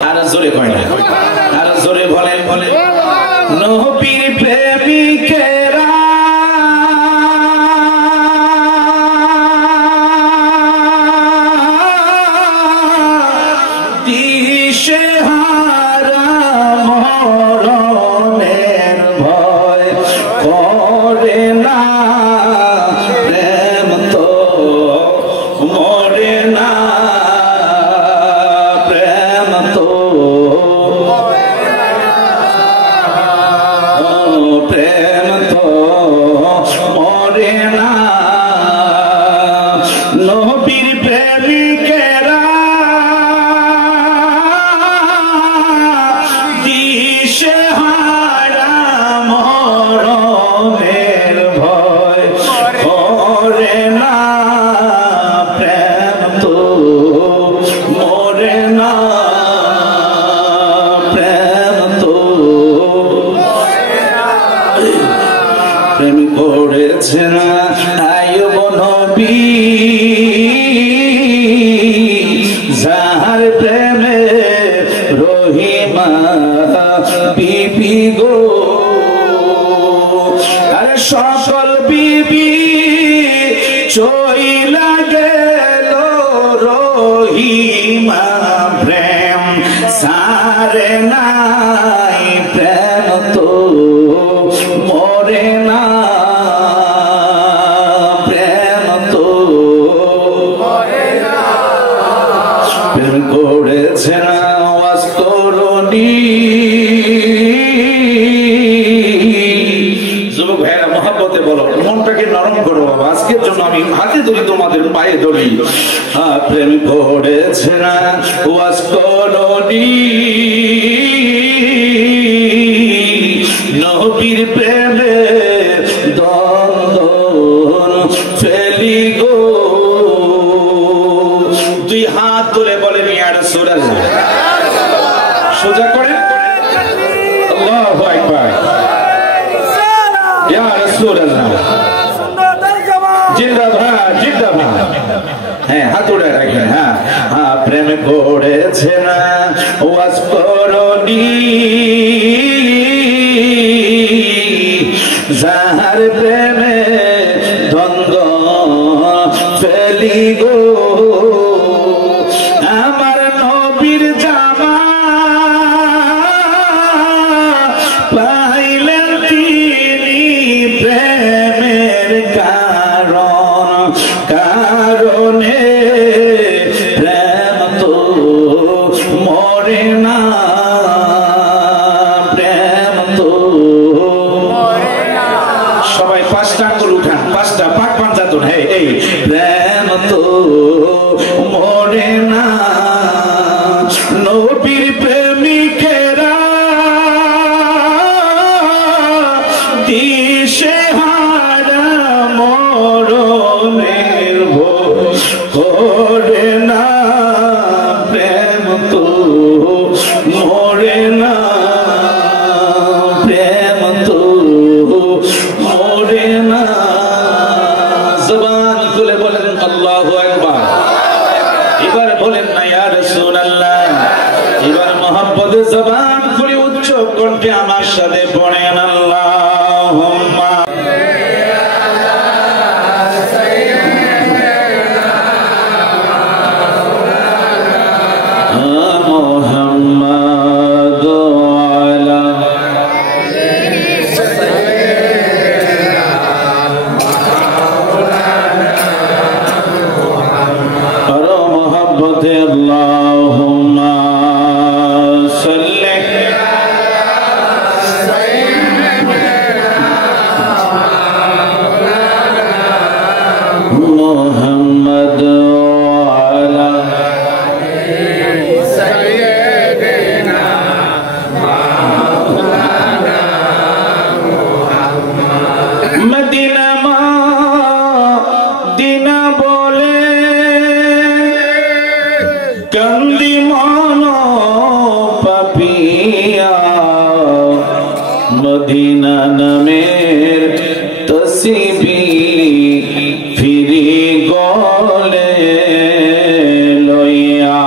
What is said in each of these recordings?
আর জোরে কয় না, আর জোরে বলেন বলেন। নবীর প্রেমিকেরা দিশেহারা মরণের ভয় করে না, প্রেম তো মরে না, প্রেম তো প্রেম তো মরে না। নবীর প্রেমিকেরা দিশেহারা মরণের ভয় করে না, প্রেম তো মরে না, প্রেম তো প্রেম করেছে না আইয়ুব নবী, যার প্রেমে রহিমা বিবি গো, আর সকল বিবি চইলা গেল, রহিমা প্রেম সারে নাই, প্রেম তো মরে না, প্রেম তো মরে না। প্রেম করেছে না ওয়াজ করনি, যুবক ভাইরা মহব্বতে বলো, মনটাকে নরম করো বাবা, আজকের জন্য আমি হাতে ধরি, তোমাদের পায়ে ধরি। প্রেম করেছে না ওয়াজ করনি, নবীর প্রেমে দ্বন্দ্ব ফেলি গো। দুই হাত তুলে বলেন ইয়া রাসূলুল্লাহ, সোজা করে আল্লাহু আকবার, ইয়া রাসূলুল্লাহ জিন্দাবাদ জিন্দাবাদ। হ্যাঁ, হাত উঠে রাখেন। হ্যাঁ হ্যাঁ, প্রেম করেছে না ওয়াজ করনি, যাহার প্রেমে দ্বন্দ্ব ফেলি গো। আমার নবীর জামা পাইলেন তিনি, প্রেমের কারণে, প্রেম তো মরে না, প্রেম তো মরে না। সবাই পাঁচটা আঙ্গুল উঠান, পাঁচটা পাক পাঞ্জাতন। হে এই প্রেম তো মরে না। নবীর প্রেমিকেরা দিশেহারা মরণের ভয় করে না, প্রেম তো মরে না, প্রেম তো মরে না। জবান খুলে বলেন আল্লাহু আকবার। এবার বলেন না ইয়া রাসূলুল্লাহ, এবার মহব্বতে জবান খুলে উচ্চ কণ্ঠে আমার সাথে পড়েন আল্লাহুম্মা মুহাম্মাদ আলা আর মোহাম্মতে আল্লাহুম্মা সাল্লি মুহাম্মদ আলা মদিনা মদিনা বলে কান্দি মন পাপিয়া, মদিনা নামের তসবি ফিরি গলে লইয়া,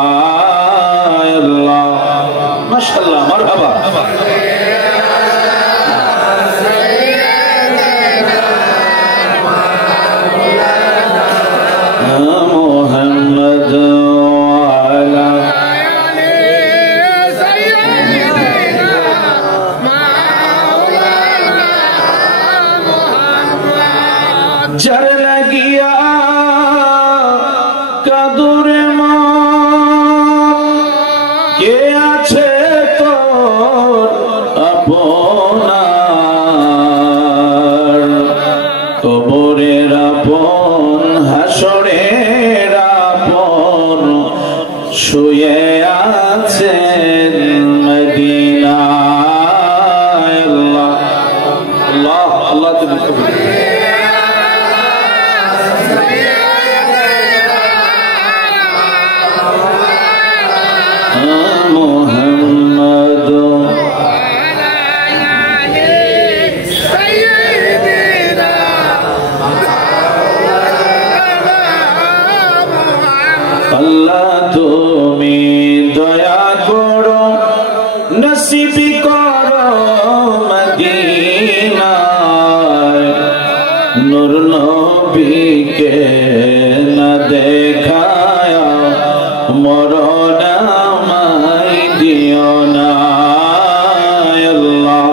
আল্লাহ মাশাআল্লাহ, মারহাবা। जर लगिया कादुरे के आछे तोर अपनार कबरेर आपन हासरेर आपन शुए आछेन मदीनाय। अल्लाह अल्लाह अल्लाह तुम कबूल अल्लाह तुमी दया करो नसीब करो मदीना नूर नबी के न देखाया मरण माई दियो ना। अल्लाह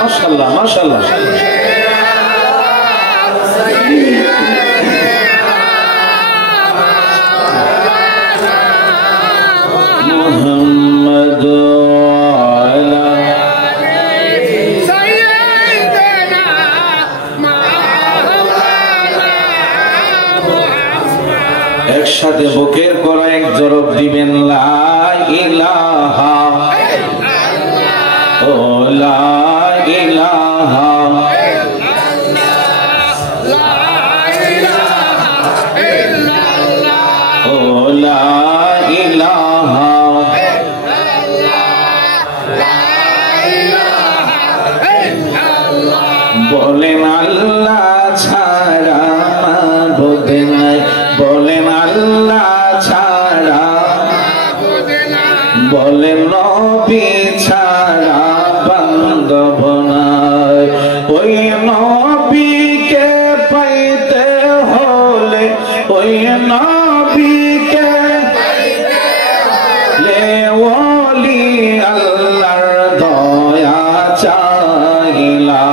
माशाअल्लाह माशाअल्लाह। একসাথে বুকের করা এক জরব দিবেন লা ইলাহা ও লা ইলাহা ও লা ইলাহা বলেন আল্লাহ ছাড়া মাবুদ নাই, বলেন আল্লাহ ছাড়া, বলেন নবী ছাড়া বান্ধব নাই। ওই নবীকে পাইতে হলে ওই নবীকে ওলি আল্লাহর দয়া চাইলা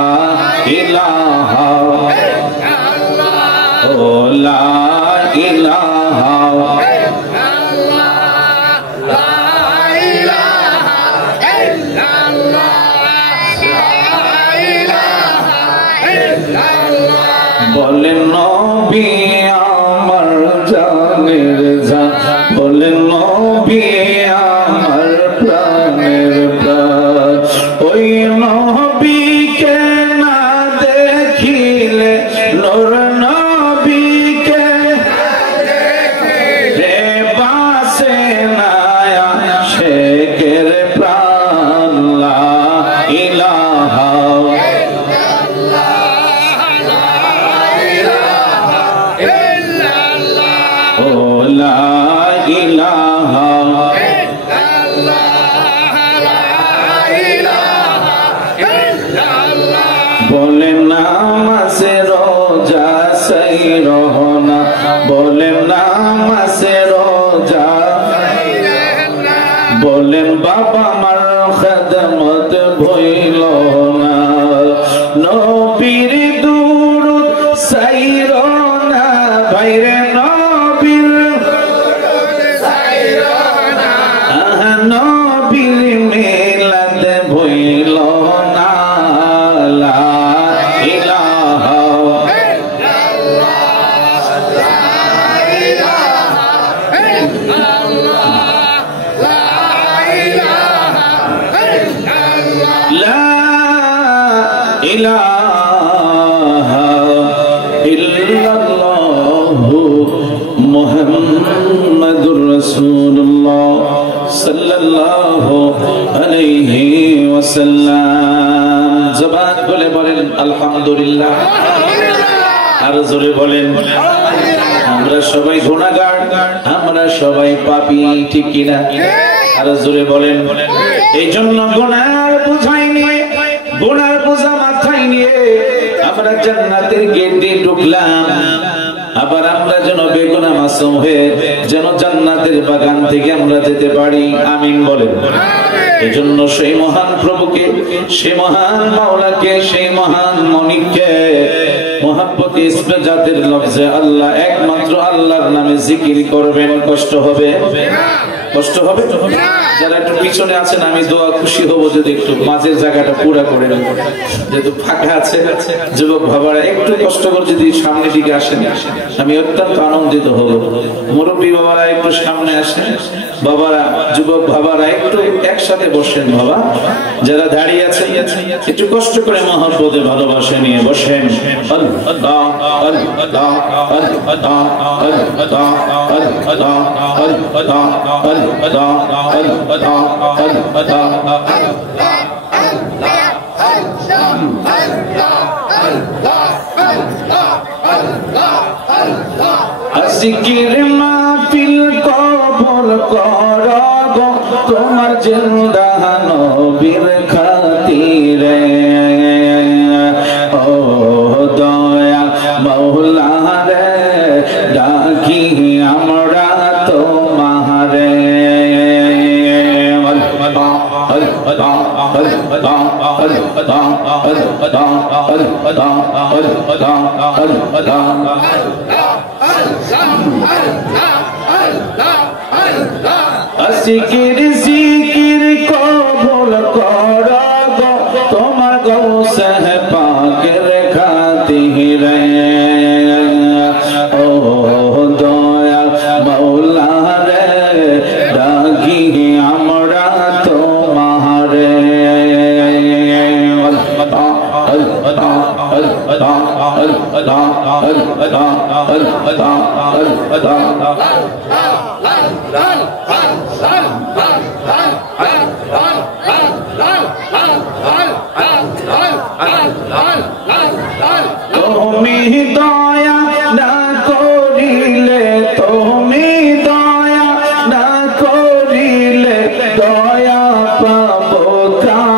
ইলাহা ও লা ইলাহা বলেন নবী আমার জানের জান, বলেন নবী আমার প্রাণের প্রাণ। ওই নবীকে না দেখিলে নূর নবীকে রে বাসে না শেখের প্রাণ। লা ইলাহা ও লা ইলাহা বলেন নামাজে রোজা সেই রহনা, বলেন নামাজে রোজা, বলেন বাবা মার খেদমত ভইল না, নবীর দুরূদ সাইর না ভাইরে নবীর নবীর মিলাদ ভইল না। লা ইলাহা লা ইলাহা ইল্লাল্লাহু মুহাম্মাদুর রাসূলুল্লাহ সাল্লাল্লাহু আলাইহি ওয়াসাল্লাম। জবান খুলে বলেন আলহামদুলিল্লাহ, আর জোরে বলেন। আমরা সবাই গুনাহগার, আমরা সবাই পাপী, ঠিক কিনা? আর জোরে বলেন। এই জন্য গুনার বোঝাই নিয়ে, গুনার বোঝা মাথায় নিয়ে আমরা জান্নাতের গেট দিয়ে ঢুকলাম, আবার আমরা যেন বেগুনা মাসুম হয়ে যেন জান্নাতের বাগান থেকে আমরা যেতে পারি। আমিন বলেন। এই জন্য সেই মহান প্রভুকে, সেই মহান মাওলাকে, সেই মহান মনিককে মোহাব্বতে ইসমে জাতের লফজে আল্লাহ, একমাত্র আল্লাহর নামে জিকির করবেন। কষ্ট হবে? কষ্ট হবে? যারা একটু পিছনে আছেন আমি দোয়া খুশি হব যদি একটু মাঝের জায়গাটা পুরা করে নেব, যেহেতু ফাঁকা আছে। যুবক বাবারা একটু কষ্ট করে যদি সামনের দিকে আসেন আমি অত্যন্ত আনন্দিত হব। মুরব্বী বাবারা একটু সামনে আসেন, বাবারা, যুবক বাবারা একটু একসাথে বসেন। বাবা যারা দাঁড়িয়ে আছেন একটু কষ্ট করে মহব্বতে ভালোবাসা নিয়ে বসেন। আল্লাহ আল্লাহ আল্লাহ আল্লাহ আল্লাহ জিকির মাহফিল কবুল করো গো তোমার জিন্দা নবীর খাতিরে। ও দয়া মাওলা রে ডাকি আমরা তোমারে। জিকির জিকির কবুল করো গো তোমার গৌসে পাকের খাতিরে। ও দয়া মাওলা রে ডাকি আমরা তোমারে। তুমি দয়া না করিলে, তুমি দয়া না করিলে দয়া পাবো কার?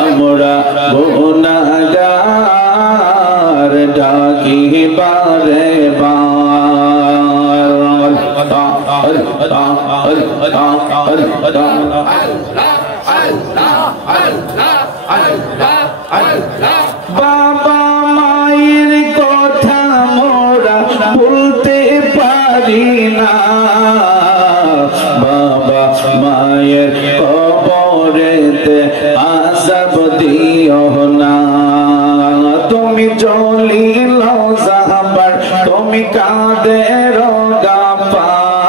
আমরা গুনাহগার ডাকি বারে বার। বাবা মায়ের কথা মোরা ভুলতে পারি না, বাবা মায়ের কবরেতে আযাব দিও না। তুমি জলিল জাহবার, তুমি কাদের গাফার,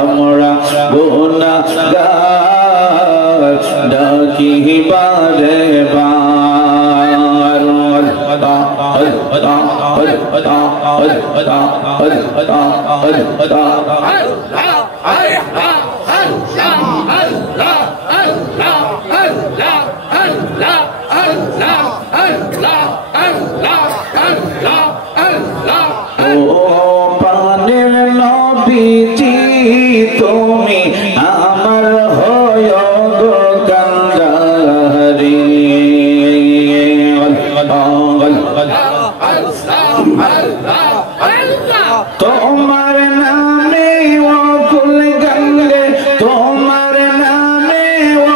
আমরা গুনাহগার ডাকি বারে বার। ও প্রাণের নবীজি তুমি আমার হয় গো কান্ডারি। তোমার নামে অকুল গঙ্গে, তোমার নামে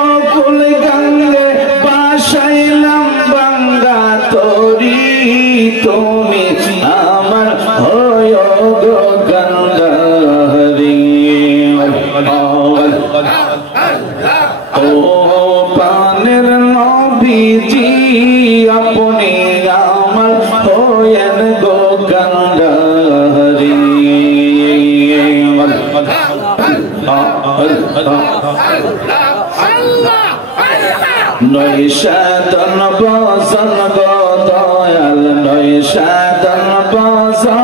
অকুল গঙ্গে বাসাইলাম বাঙ্গা তরি। তুমি আমার হয় গো কান্ডারি। ও প্রাণের নবীজি আপনি আমার হয়েন গো কান্ডারি। নৈশাদন বসন গো দয়াল, নৈশাদন বসন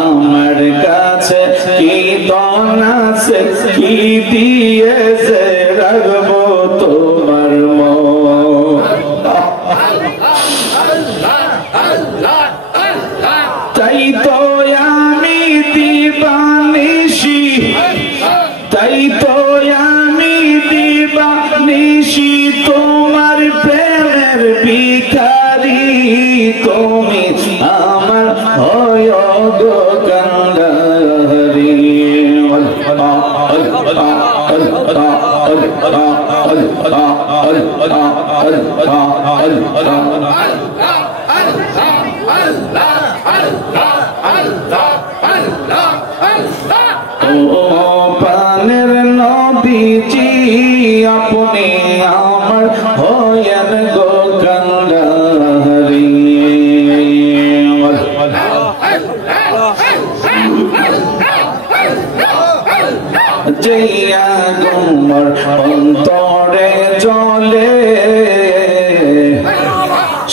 আমার কাছে কি দন আছে, কি দিয়েছে রাখবো তোমার মন। তুমি আমার হয় গো কান্ডারি ও পানের নবীজি আপনি আমার হয়েন গো কান্ডারি জয়া গুমর অন্তরে জলে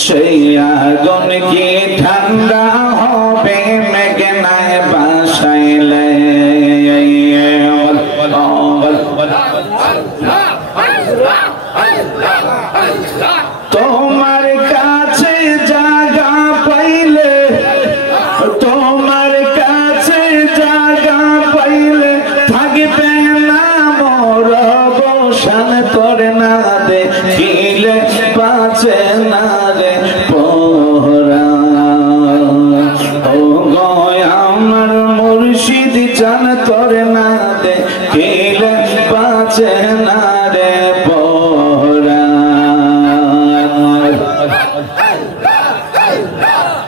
সেই আগুন কি ঠান্ডা হবে মেঘনায় বাসাইলে তোমার কাছে জায়গা পাইলে তোমার কাছে জায়গা পাইলে থাকবে না মোর অবসান তোরে না দেখিলে বাঁচে না রে পরা ও গয় আমার মুর্শিদ জান তোরে না দেখিলে বাঁচে না রে পরা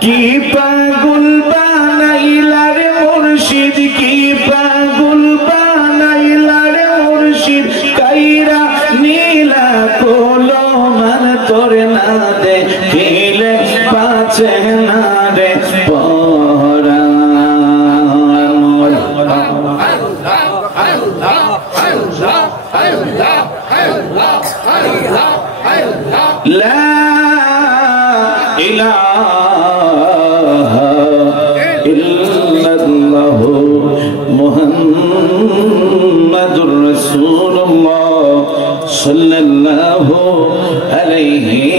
কি পাগল বানাইলা রে মুর্শিদ কি পাগল বানাইলা রে মুর্শিদ কাইরা নীলা কোলো মান তোরে না দেখিলে বাঁচে না রে পরা লা ইলাহা ইল্লাল্লাহ মুহাম্মাদুর রাসূলুল্লাহ সাল্লাল্লাহু আলাইহি